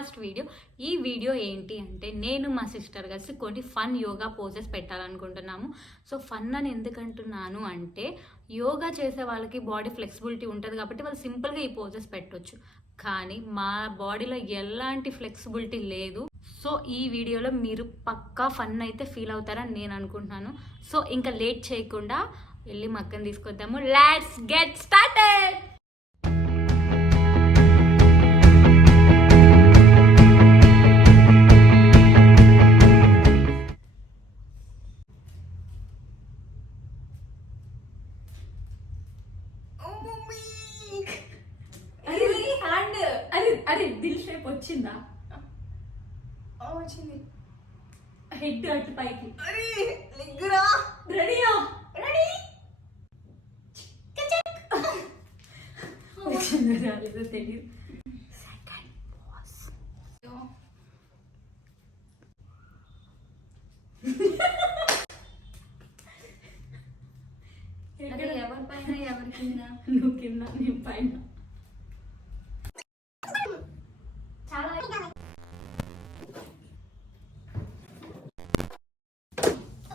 First video. ఈ video ఏంటి అంటే నేను మా సిస్టర్ కలిసి కొన్ని ఫన్ యోగా పోజెస్ పెట్టాలనుకుంటున్నాము. సో ఫన్ అని ఎందుకంటున్నాను అంటే యోగా చేసే వాళ్ళకి బాడీ ఫ్లెక్సిబిలిటీ ఉంటుంది కాబట్టి వాళ్ళు సింపుల్గా ఈ పోజెస్ పెట్టొచ్చు. కానీ మా బాడీలో ఎలాంటి ఫ్లెక్సిబిలిటీ లేదు. సో ఈ వీడియోలో మీరు పక్కా ఫన్ అయితే ఫీల్ అవుతారని నేను అనుకుంటున్నాను. సో ఇంకా లేట్ చేయకుండా వెళ్ళి మక్కని తీసుకొద్దాము. లెట్స్ గెట్ స్టార్టెడ్ హెడ్ అటు పైకి అరే లిగ్గురా రెడీయా రెడీ వచ్చిందో రాలేదో తెలియదు సెకండ్ పాస్ అరే ఎవరి పైన ఎవరి కింద నువ్వు కింద నేను పైన చాలా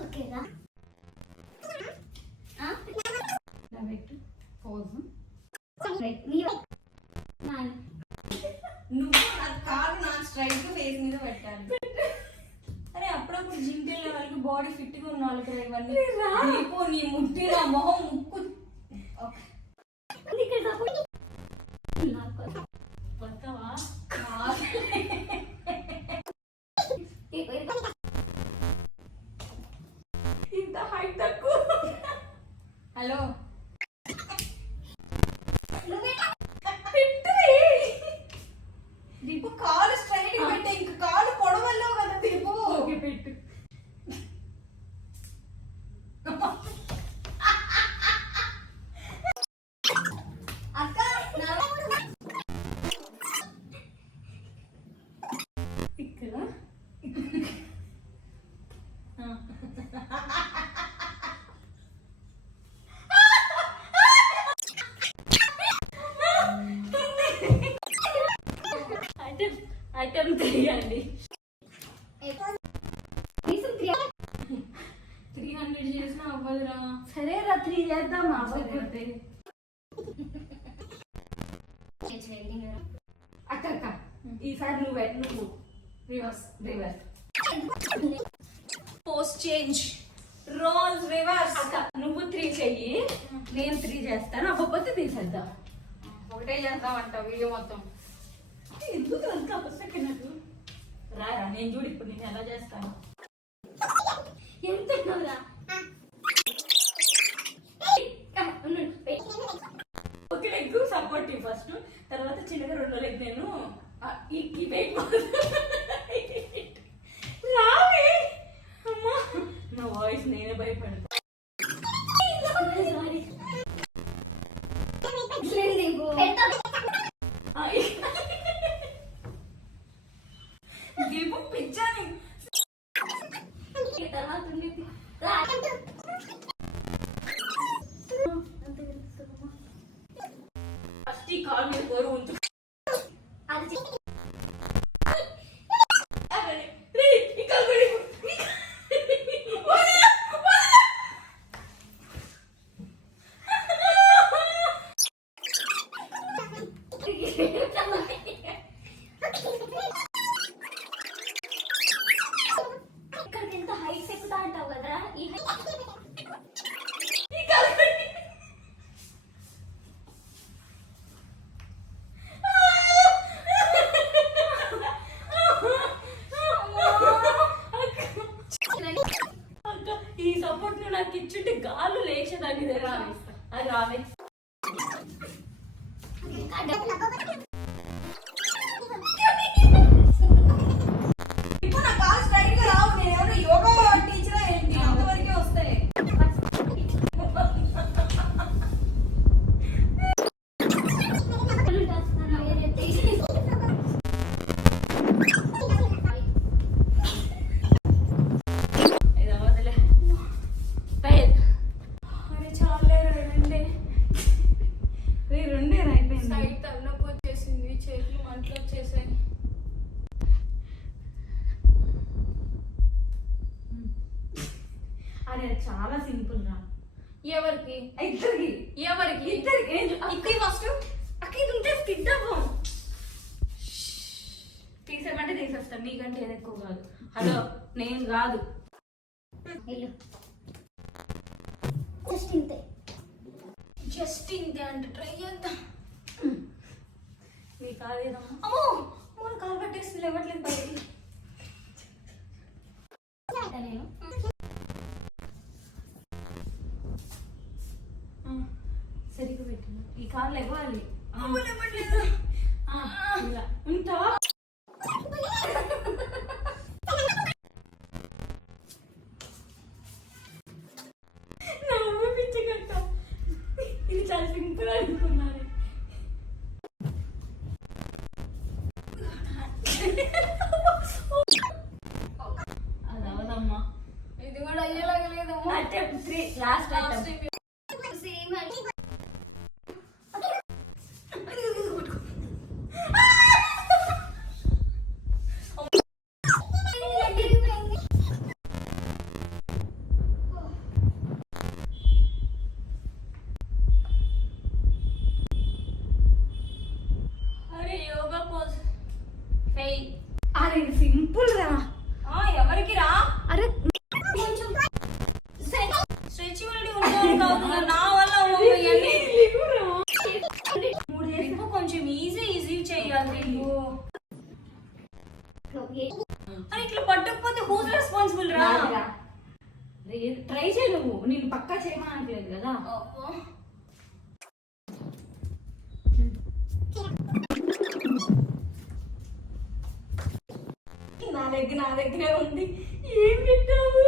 ఓకేగా డైరెక్ట్ పోజ్ నువ్వు నా కాలు నా స్ట్రైట్ ఫేస్ మీద పెట్టాలి అరే వెళ్ళే వాళ్ళకి బాడీ ఫిట్గా ఉన్న వాళ్ళకి ఇవన్నీ. నీ ముట్టి నా మొహం ముక్కు. అక్క అక్క ఈసారి నువ్వు నువ్వు reverse reverse post change roles reverse అక్క నువ్వు త్రీ చెయ్యి నేను త్రీ చేస్తాను అవ్వకపోతే తీసేద్దాం ఒకటే చేద్దామంట వీడియో మొత్తం ఎందుకు అంత అవసరం నాకు రా రా, నేను చూడు ఇప్పుడు నేను ఎలా చేస్తాను ఎంత Hadi rahmet. Hadi rahmet. చాలా సింపుల్ రా. ఎవరికి? ఇద్దరికి. ఎవరికి? ఇద్దరికి. ఇక్కడి ఫస్ట్ అక్క ఇది ఉంటే స్కిడ్ అవ్వం. తీసేమంటే తీసేస్తాను నీకంటే ఏది ఎక్కువ కాదు. హలో నేను కాదు. వెళ్ళు. జస్ట్ ఇంతే. జస్ట్ ఇంతే అంటే ట్రై చేద్దాం. నీ కాదేదమ్మా అమ్మో మూడు కాలు పట్టేస్తుంది లేవట్లేదు బయటికి. నేను కాళ్ళు ఇలా ఉంటావా? ఇది చాలా సింపుల్ అనుకున్నాను. అది అవదమ్మా ఇది కూడా అయ్యేలాగా లేదమ్మా. అటెంప్ట్ త్రీ లాస్ట్ అరే సింపుల్ రా. ఆ ఎవరికి రా? అరే కొంచెం స్ట్రెచబిలిటీ నా వల్ల మూడు కొంచెం ఈజీ ఈజీ చేయాలి. ఇట్లా పట్టకపోతే హూజ్ రెస్పాన్సిబుల్ రా? ట్రై చేయి నువ్వు. నేను పక్కా చేయమనట్లేదు కదా. దగ్గర నా దగ్గరే ఉంది. ఏం పెట్టావు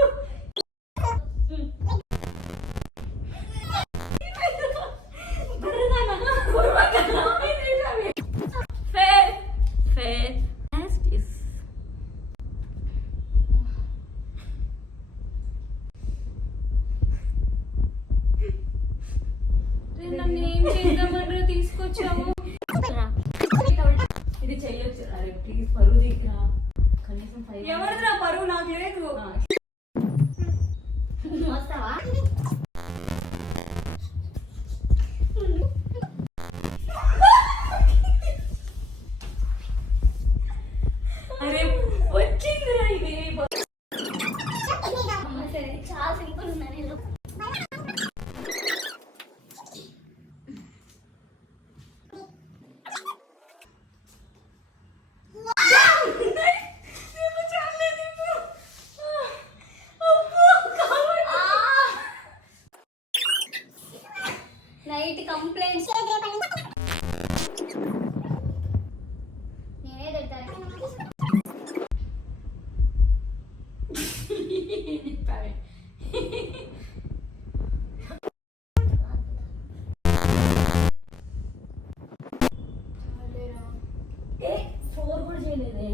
ఏ ఫోర్ కూడా చేయలేదే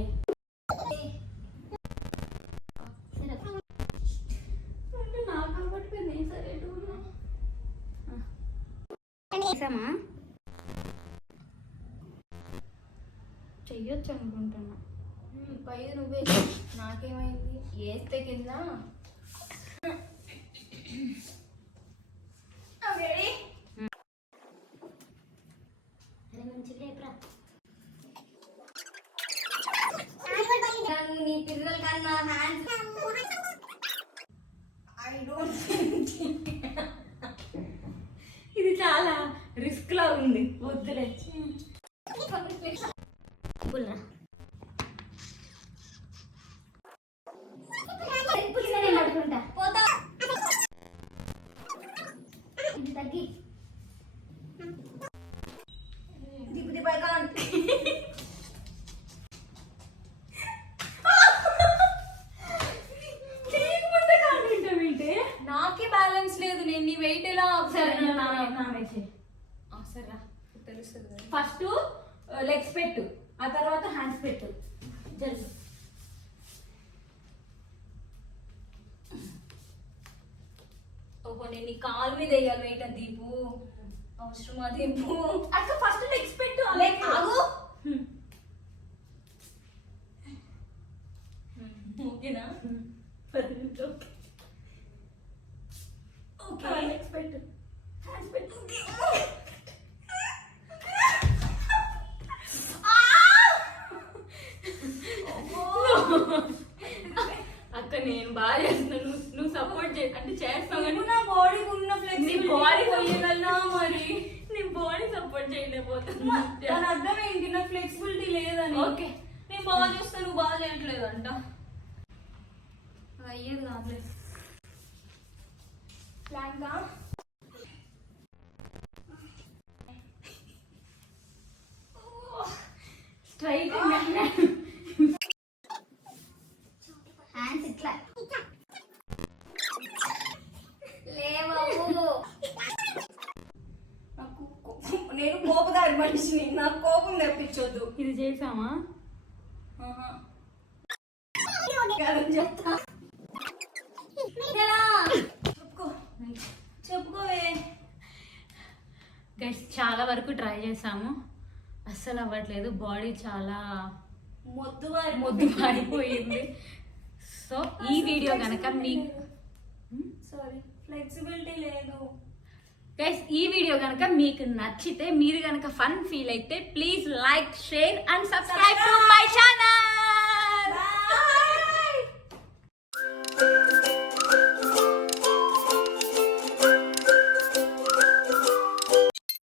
చెయ్యొచ్చు అనుకుంటున్నా పై నువ్వే నాకేమైంది? వేస్తే కింద? నీ పిల్లల కన్నా హ్యాండ్స్ ఐ డోంట్ ఇది చాలా రిస్క్ లా ఉంది. వద్దులే. నేను నీ కాలు మీద వేయాలి వెయిట్ దీపు. అవసరమా దీపు? అక్క ఫస్ట్ లెగ్స్ పెట్టు ఆగు హ్మ్. దాని అర్థం ఏంటి నాకు ఫ్లెక్సిబిలిటీ లేదని ఓకే నేను బాగా చూస్తే నువ్వు బాగా చేయట్లేదు అంట అయ్యేది కాదులే ప్లాంకా స్ట్రైట్ హ్యాండ్స్ ఇట్లా. లేవు నాకు కో- నేను కోపదారి మనిషిని. నాకు కోపం తెప్పించొద్దు. ఇది చేసామా? చెప్తా. గైస్ చాలా వరకు ట్రై చేసాము. అస్సలు అవ్వట్లేదు. బాడీ చాలా మొద్దు మొద్దు మారిపోయింది సో ఈ వీడియో కనుక మీకు సారీ ఫ్లెక్సిబిలిటీ లేదు. గైస్ ఈ వీడియో కనుక మీకు నచ్చితే మీరు కనుక ఫన్ ఫీల్ అయితే please like share and subscribe to my channel